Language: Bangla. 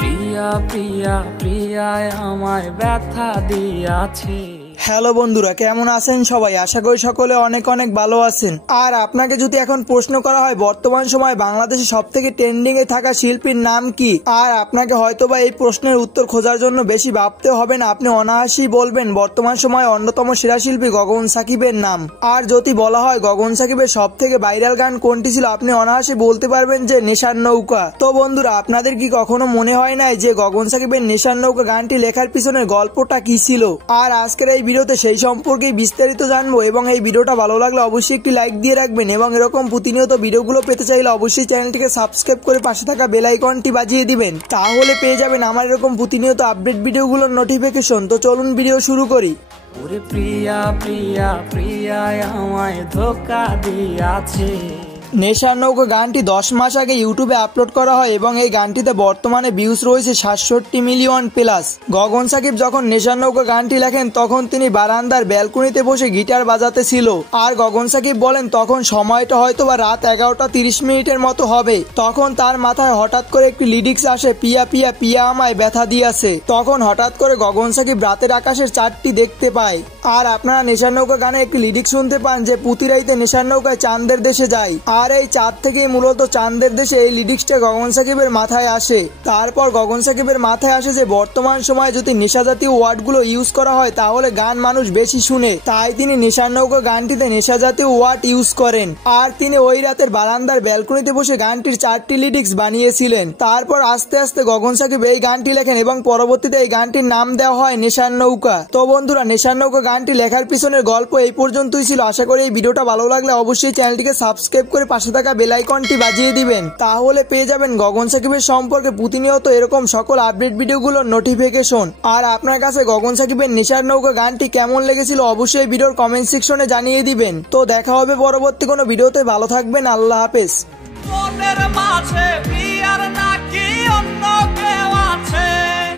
প্রিয়া প্রিয়া প্রিয়ায় আমায় ব্যথা দিয়াছে। হ্যালো বন্ধুরা, কেমন আছেন সবাই? আশা করি সকলে অনেক অনেক ভালো আছেন। আর আপনাকে যদি এখন প্রশ্ন করা হয় বর্তমান সময় বাংলাদেশে সবথেকে ট্রেন্ডিং এ থাকা শিল্পীর নাম কি, আর আপনাকে হয়তোবা এই প্রশ্নের উত্তর খোঁজার জন্য বেশি ভাবতে হবে না, আপনি অনায়াসেই বলবেন বর্তমান সময়ে অন্যতম সেরা শিল্পী গগন সাকিবের নাম। আর যদি বলা হয় গগন সাকিবের সবথেকে ভাইরাল গান কোনটি ছিল, আপনি অনায়াসে বলতে পারবেন যে নেশার নৌকা। তো বন্ধুরা, আপনাদের কি কখনো মনে হয় নাই যে গগন সাকিবের নেশার নৌকা গানটি লেখার পিছনের গল্পটা কি ছিল? আর আজকের এই ভিডিওতে সেই সম্পর্কে বিস্তারিত জানবো, এবং এই ভিডিওটা ভালো লাগলে অবশ্যই একটি লাইক দিয়ে রাখবেন, এবং এরকম প্রতিনিয়ত ভিডিওগুলো পেতে চাইলে অবশ্যই চ্যানেলটিকে সাবস্ক্রাইব করে পাশে থাকা বেল আইকনটি বাজিয়ে দিবেন, তাহলে পেয়ে যাবেন আমার এরকম প্রতিনিয়ত আপডেট ভিডিওগুলোর নোটিফিকেশন। তো চলুন ভিডিও শুরু করি। ওরে প্রিয়া প্রিয়া প্রিয়ায় আমায় ধোঁকা দিয়াছে। নেশার নৌকা গানটি 10 মাস আগে ইউটিউবে আপলোড করা হয়, এবং এই গানটিতে বর্তমানে ভিউজ রয়েছে 67 মিলিয়ন প্লাস। গগন সাকিব যখন নেশার নৌকা গানটি লেখেন তখন তিনি বারান্দার ব্যালকনিতে বসে গিটার বাজাতে ছিল। আর গগন সাকিব বলেন তখন সময়টা হয়তো বা রাত 11:30 মতো হবে। তখন তার মাথায় হঠাৎ করে একটি লিরিক্স আসে, পিয়া পিয়া পিয়া আমায় ব্যথা দিয়াছে। তখন হঠাৎ করে গগন সাকিব রাতের আকাশের চাঁদটি দেখতে পায়। আর আপনারা নেশার নৌকা গানে একটি লিরিক্স শুনতে পান যে পুতিরাইতে নেশার নৌকায় চাঁদের দেশে যায়। আর এই চাঁদ থেকেই মূলত চাঁদের দেশে এই লিরিক্সটা গগন সাকিবের মাথায় আসে। তারপর গগন সাকিবের মাথায় আসে যে বর্তমান সময়ে যদি নেশা জাতীয় ওয়ার্ডগুলো ইউজ করা হয় তাহলে গান মানুষ বেশি শুনে, তাই তিনি নেশার নৌকা গানটিতে নেশা জাতীয় ওয়ার্ড ইউজ করেন। আর তিনি ওই রাতের বারান্দার ব্যালকনিতে বসে গানটির 4টি লিরিক্স বানিয়েছিলেন। তারপর আস্তে আস্তে গগন সাকিব এই গানটি লেখেন, এবং পরবর্তীতে এই গানটির নাম দেওয়া হয় নেশার নৌকা। তো বন্ধুরা, নেশার নৌকা গানটি লেখার পিছনের গল্প এই পর্যন্তই ছিল। আশা করি এই ভিডিওটা ভালো লাগলে অবশ্যই চ্যানেলটিকে সাবস্ক্রাইব করে পাশে থাকা বেল আইকনটি বাজিয়ে দিবেন, তাহলে পেয়ে যাবেন গগন সাকিবের সম্পর্কে প্রতিনিয়ত এরকম সকল আপডেট ভিডিওগুলোর নোটিফিকেশন। আর আপনার কাছে গগন সাকিবের নেশার নৌকা গানটি কেমন লেগেছিল অবশ্যই ভিডিওর কমেন্ট সেকশনে জানিয়ে দিবেন। তো দেখা হবে পরবর্তী কোনো ভিডিওতে, ভালো থাকবেন, আল্লাহ হাফেজ।